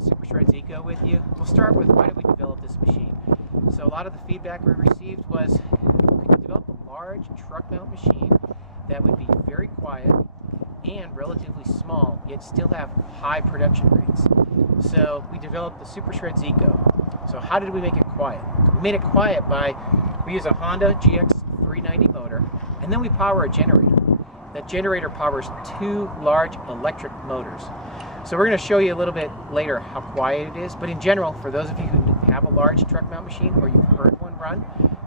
the Supershredz ECO with you. We'll start with why did we develop this machine. So a lot of the feedback we received was, could you develop a large truck mount machine that would be very quiet and relatively small, yet still have high production rates. So we developed the Supershredz ECO. So how did we make it quiet? We made it quiet by, we use a Honda GX390 motor, and then we power a generator. That generator powers 2 large electric motors. So we're going to show you a little bit later how quiet it is, but in general, for those of you who have a large truck mount machine or you've heard one run,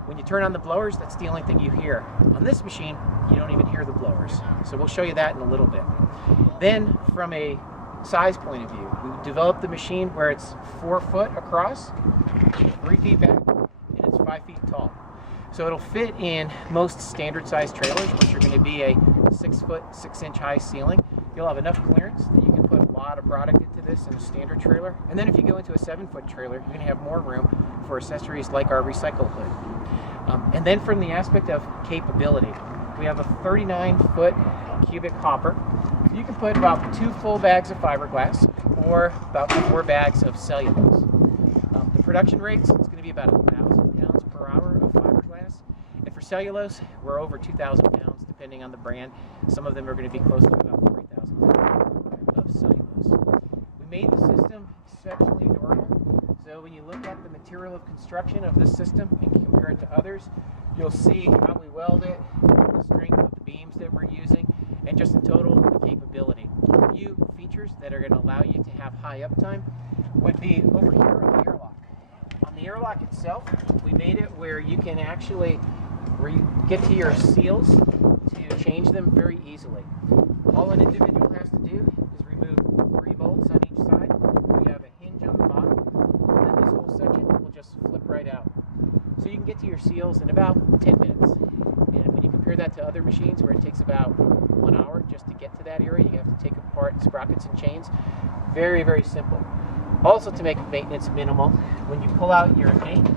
when you turn on the blowers, that's the only thing you hear. On this machine, you don't even hear the blowers. So we'll show you that in a little bit. Then, from a size point of view, we developed the machine where it's 4 foot across, 3 feet back, and it's 5 feet tall. So it'll fit in most standard size trailers, which are going to be a 6 foot, 6 inch high ceiling. You'll have enough clearance that you can put a lot of product into this in a standard trailer. And then if you go into a 7 foot trailer, you're going to have more room for accessories like our recycle hood. And then from the aspect of capability, we have a 39 foot cubic hopper. You can put about 2 full bags of fiberglass or about 4 bags of cellulose. The production rates, it's going to be about 1,000 pounds per hour of fiberglass. And for cellulose, we're over 2,000 pounds depending on the brand. Some of them are going to be close to about 3,000 pounds of cellulose. We made the system exceptionally durable. So when you look at the material of construction of this system and compare it to others, you'll see how we weld it, the strength of the beams that we're using, and just in total the capability. A few features that are going to allow you to have high uptime would be over here on the airlock. On the airlock itself, we made it where you can actually get to your seals to change them very easily. All an individual has to do is remove 3 bolts on each side. We have a hinge on the bottom, and then this whole section will just flip right out. So you can get to your seals in about 10 minutes. And when you compare that to other machines where it takes about 1 hour just to get to that area, you have to take apart sprockets and chains. Very, very simple. Also, to make maintenance minimal, when you pull out your main,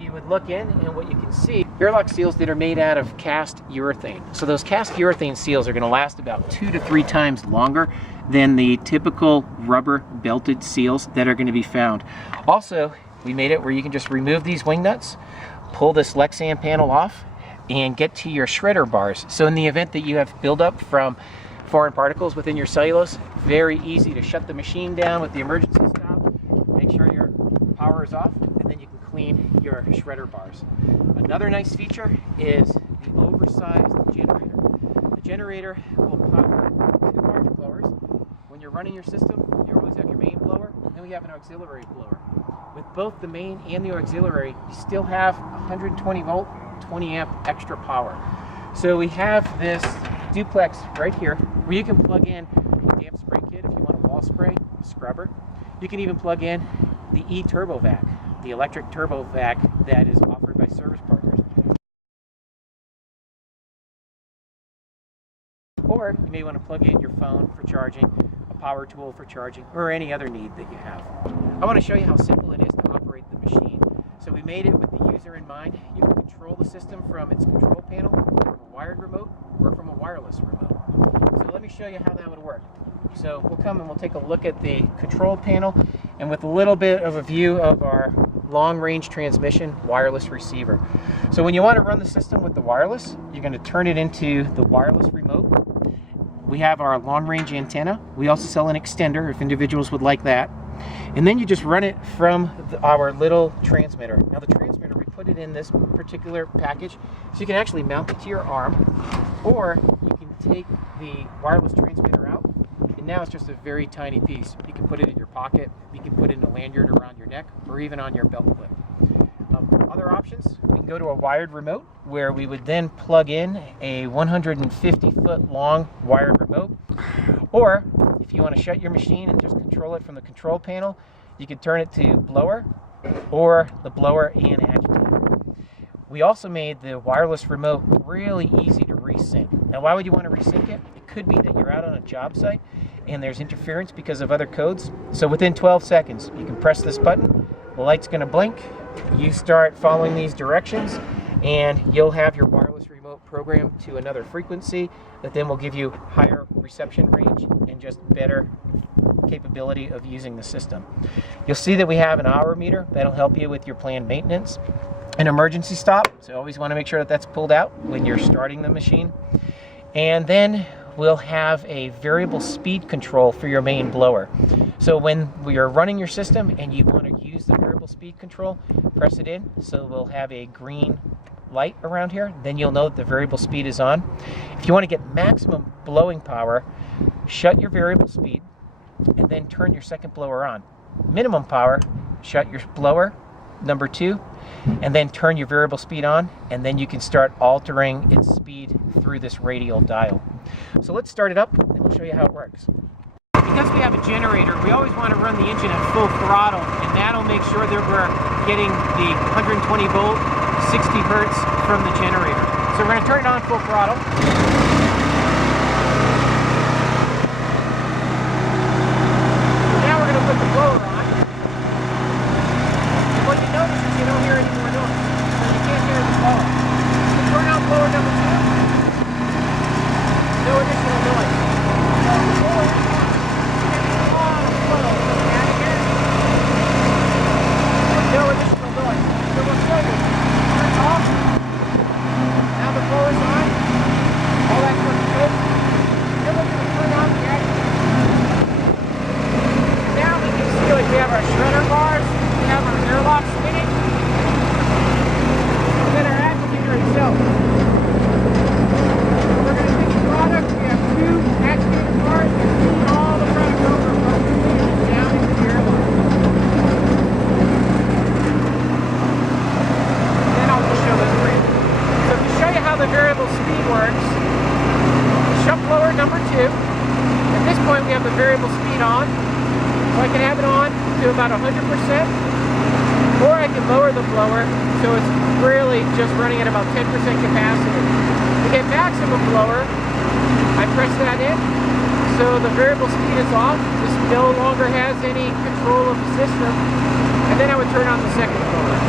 you would look in, and what you can see, airlock seals that are made out of cast urethane. So those cast urethane seals are going to last about 2 to 3 times longer than the typical rubber belted seals that are going to be found. Also, we made it where you can just remove these wing nuts, pull this Lexan panel off, and get to your shredder bars. So in the event that you have buildup from foreign particles within your cellulose, very easy to shut the machine down with the emergency stop, make sure your power is off, and then you can clean your shredder bars. Another nice feature is the oversized generator. The generator will power 2 large blowers. When you're running your system, you always have your main blower, and then we have an auxiliary blower. With both the main and the auxiliary, you still have 120 volt, 20 amp extra power. So we have this duplex right here where you can plug in a damp spray kit if you want a wall spray, scrubber. You can even plug in the e-turbo vac, the electric turbo vac that is offered by Service Partners. Or you may want to plug in your phone for charging, a power tool for charging, or any other need that you have. I want to show you how simple it is to operate the machine. So we made it with the user in mind. You can control the system from its control panel, from a wired remote, or from a wireless remote. So let me show you how that would work. So we'll come and we'll take a look at the control panel, and with a little bit of a view of our long-range transmission wireless receiver. So when you want to run the system with the wireless, you're going to turn it into the wireless remote. We have our long-range antenna. We also sell an extender if individuals would like that. And then you just run it from our little transmitter. Now the transmitter, we put it in this particular package, so you can actually mount it to your arm, or you can take the wireless transmitter out, and now it's just a very tiny piece. You can put it in your pocket, you can put it in a lanyard around your neck, or even on your belt clip. Other options, we can go to a wired remote, where we would then plug in a 150 foot long wired remote, or if you want to shut your machine and just control it from the control panel, you can turn it to blower or the blower and agitator. We also made the wireless remote really easy to resync. Now, why would you want to resync it? It could be that you're out on a job site and there's interference because of other codes. So within 12 seconds, you can press this button, the light's going to blink, you start following these directions, and you'll have your wireless remote programmed to another frequency that then will give you higher reception range and just better capability of using the system. You'll see that we have an hour meter that'll help you with your planned maintenance. An emergency stop, so you always want to make sure that that's pulled out when you're starting the machine. And then we'll have a variable speed control for your main blower. So when we are running your system and you want to use the variable speed control, press it in, so we'll have a green light around here, then you'll know that the variable speed is on. If you want to get maximum blowing power, shut your variable speed and then turn your second blower on. Minimum power, shut your blower, number 2, and then turn your variable speed on, and then you can start altering its speed through this radial dial. So let's start it up and we'll show you how it works. Because we have a generator, we always want to run the engine at full throttle, and that'll make sure that we're getting the 120 volt, 60 hertz from the generator. So we're going to turn it on full throttle. Now we're going to put the blower on. And what you notice is you don't hear any more noise. So you can't hear the blower. So turn on blower number 2. No additional noise. So the blower is on. No additional noise. So we'll show you. Turn it off. Now the blower's on. All that works good. Then we're going to turn on the agitator. Now we can see like we have our shredder bars, we have our airlock spinning, and then our agitator itself. We're going to take the product. We have 2 agitator bars that feed all the product over from the agitator down into the airlock. The variable speed works. Shut blower number 2. At this point we have the variable speed on. So I can have it on to about 100%, or I can lower the blower so it's really just running at about 10% capacity. To get maximum blower, I press that in, so the variable speed is off. This no longer has any control of the system, and then I would turn on the second blower.